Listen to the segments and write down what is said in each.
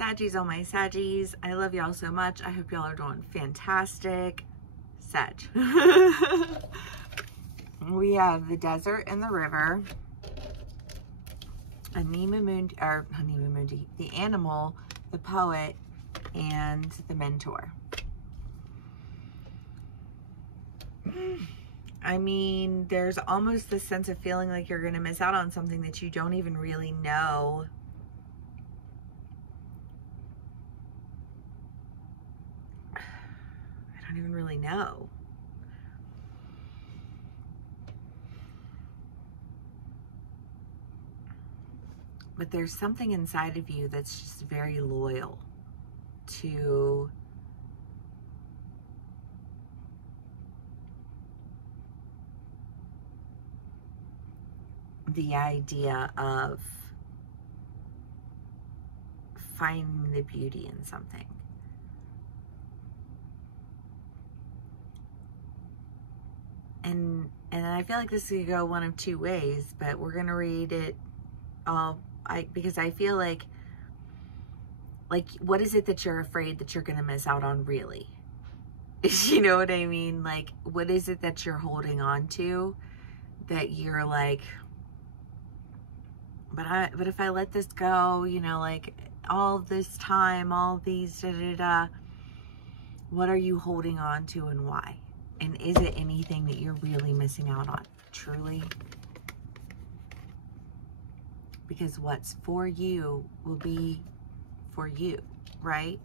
Saggies, all my Saggies. I love y'all so much. I hope y'all are doing fantastic. Sag. We have the desert and the river. The animal, the poet, and the mentor. I mean, there's almost this sense of feeling like you're going to miss out on something that you don't even really know. I don't even really know. But there's something inside of you that's just very loyal to the idea of finding the beauty in something. And I feel like this could go one of two ways, but we're gonna read it all because I feel like what is it that you're afraid that you're gonna miss out on, really? You know what I mean? Like, what is it that you're holding on to that you're like, but if I let this go, you know, like all this time, all these what are you holding on to and why? And is it anything that you're really missing out on, truly? Because what's for you will be for you, right?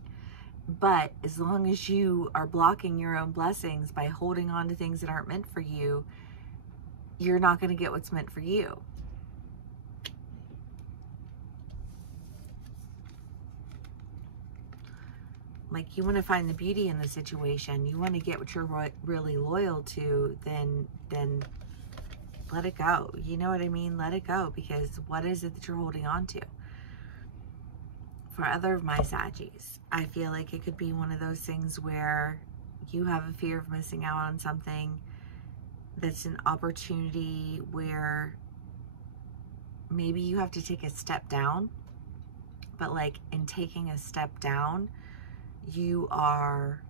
But as long as you are blocking your own blessings by holding on to things that aren't meant for you, you're not going to get what's meant for you. Like, you want to find the beauty in the situation. You want to get what you're really loyal to, then let it go. You know what I mean? Let it go, because what is it that you're holding on to? For other of my Saggies, I feel like it could be one of those things where you have a fear of missing out on something that's an opportunity where maybe you have to take a step down, but like in taking a step down, you are,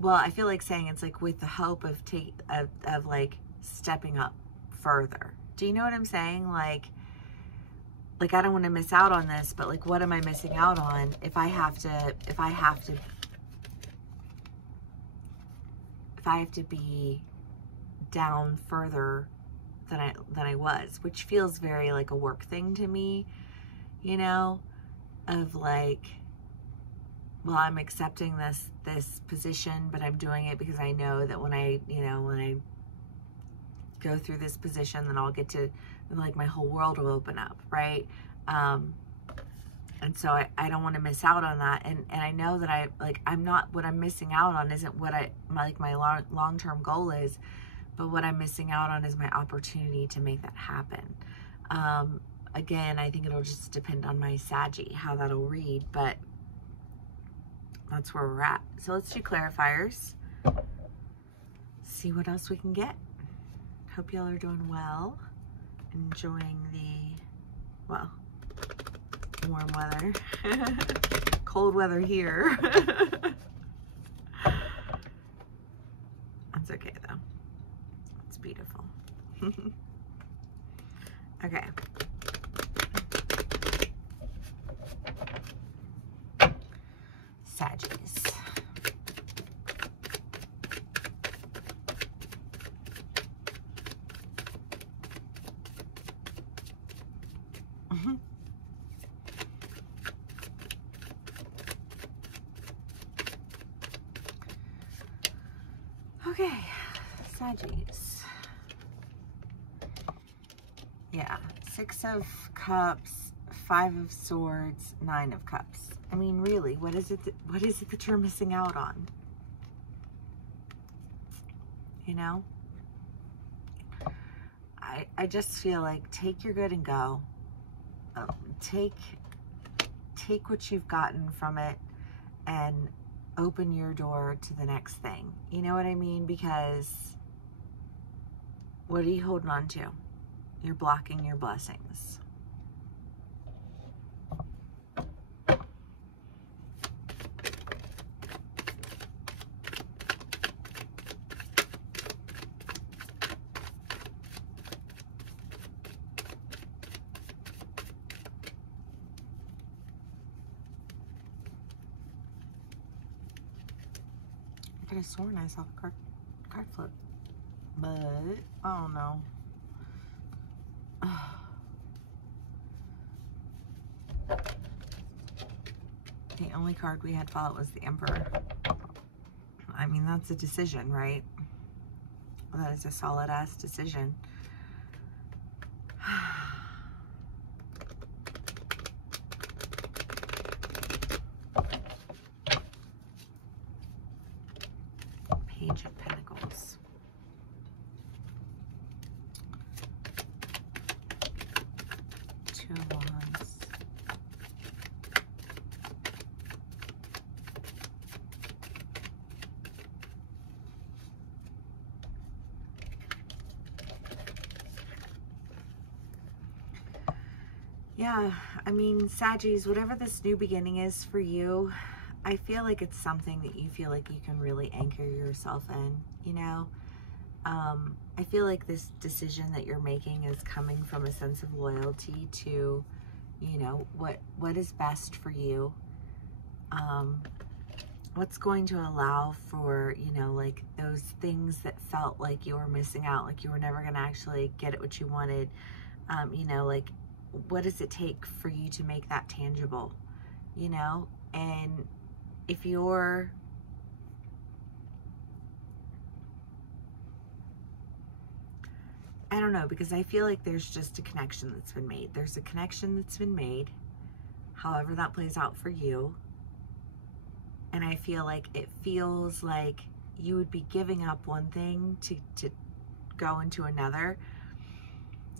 well, I feel like saying it's like with the hope of like stepping up further. Do you know what I'm saying? Like I don't want to miss out on this, but like, what am I missing out on if I have to be down further than I was, which feels very like a work thing to me, you know, of like, well, I'm accepting this position, but I'm doing it because I know that when I go through this position, then I'll get to, like, my whole world will open up, right? And so I don't want to miss out on that. And I know that I'm not, what I'm missing out on isn't what my long-term goal is, but what I'm missing out on is my opportunity to make that happen. Again, I think it'll just depend on my Saggy, how that'll read, but that's where we're at. So let's do clarifiers. See what else we can get. Hope y'all are doing well. Enjoying the, well, warm weather. Cold weather here. That's okay though. It's beautiful. Okay. Saggies. Okay, Saggies. Yeah, 6 of Cups, 5 of Swords, 9 of Cups. I mean, really, what is it that you're missing out on? You know? I just feel like take your good and go. Take what you've gotten from it and open your door to the next thing. You know what I mean? Because what are you holding on to? You're blocking your blessings. could have sworn I saw a card flip. But, I don't know. The only card we had fall out was the Emperor. I mean, that's a decision, right? That is a solid-ass decision. Page of Pentacles. Two of Wands. Yeah, I mean, Saggies, whatever this new beginning is for you, I feel like it's something that you feel like you can really anchor yourself in, you know? I feel like this decision that you're making is coming from a sense of loyalty to, you know, what is best for you. What's going to allow for, you know, like those things that felt like you were missing out, like you were never going to actually get it what you wanted. You know, like, what does it take for you to make that tangible, you know? And if you're, I don't know, because I feel like there's just a connection that's been made. There's a connection that's been made, however that plays out for you. And I feel like it feels like you would be giving up one thing to go into another.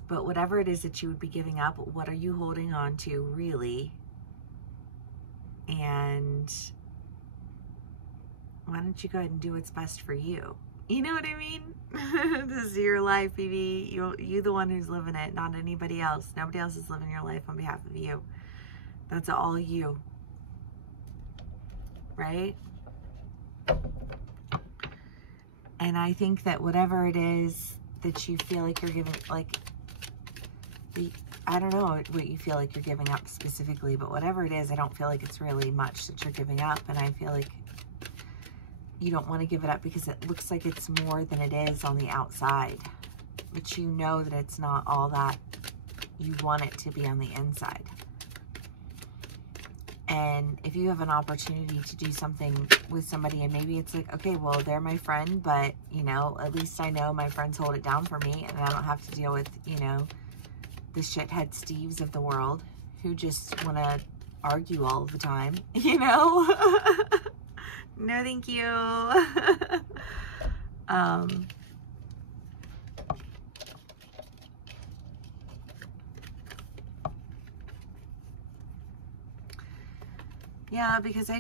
But whatever it is that you would be giving up, what are you holding on to really? And why don't you go ahead and do what's best for you? You know what I mean? This is your life, baby. You the one who's living it, not anybody else. Nobody else is living your life on behalf of you. That's all you. Right? And I think that whatever it is that you feel like you're giving, like, I don't know what you feel like you're giving up specifically, but whatever it is, I don't feel like it's really much that you're giving up. And I feel like you don't want to give it up because it looks like it's more than it is on the outside. But you know that it's not all that you want it to be on the inside. And if you have an opportunity to do something with somebody, and maybe it's like, okay, well, they're my friend, but, you know, at least I know my friends hold it down for me, and I don't have to deal with, you know, the shithead Steves of the world who just want to argue all the time, you know? No, thank you. Yeah, because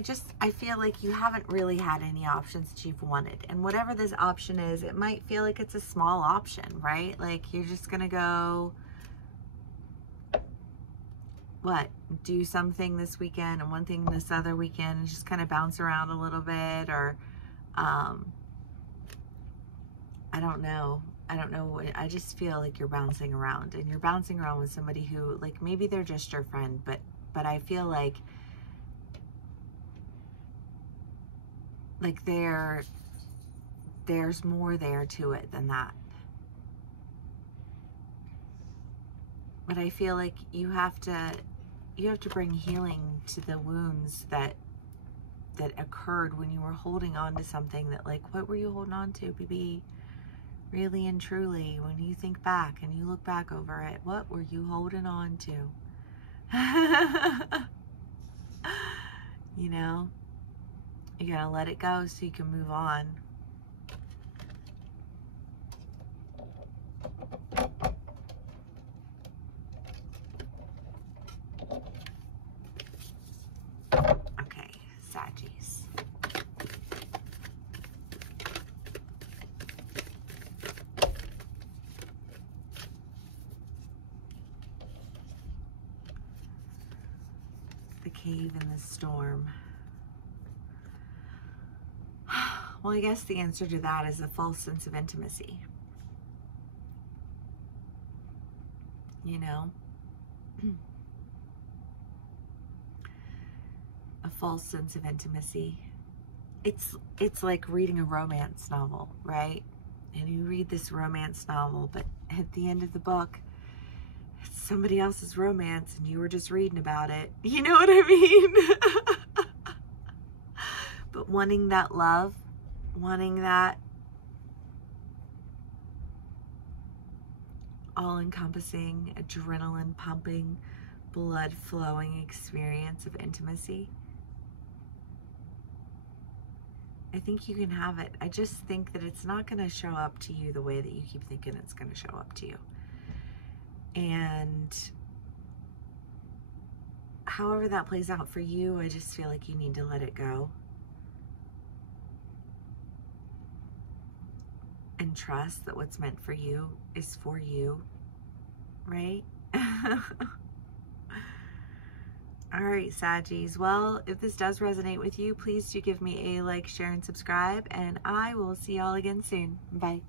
I feel like you haven't really had any options that you've wanted. And whatever this option is, it might feel like it's a small option, right? Like you're just going to go, do something this weekend and one thing this other weekend and just kind of bounce around a little bit, or, I don't know. I just feel like you're bouncing around, and you're bouncing around with somebody who, like, maybe they're just your friend, but I feel like there's more there to it than that. But I feel like you have to bring healing to the wounds that occurred when you were holding on to something that, like, what were you holding on to, baby? Really and truly, when you think back and you look back over it, what were you holding on to? You know? You gotta let it go so you can move on. Okay, Saggies. The cave and the storm. Well, I guess the answer to that is a false sense of intimacy. You know? A false sense of intimacy. it's like reading a romance novel, right? And you read this romance novel, but at the end of the book, it's somebody else's romance and you were just reading about it. You know what I mean? But wanting that love, wanting that all-encompassing, adrenaline-pumping, blood-flowing experience of intimacy, I think you can have it. I just think that it's not going to show up to you the way that you keep thinking it's going to show up to you. And however that plays out for you, I just feel like you need to let it go. And trust that what's meant for you is for you, right? All right, Saggies. Well, if this does resonate with you, please do give me a like, share, and subscribe, and I will see y'all again soon. Bye.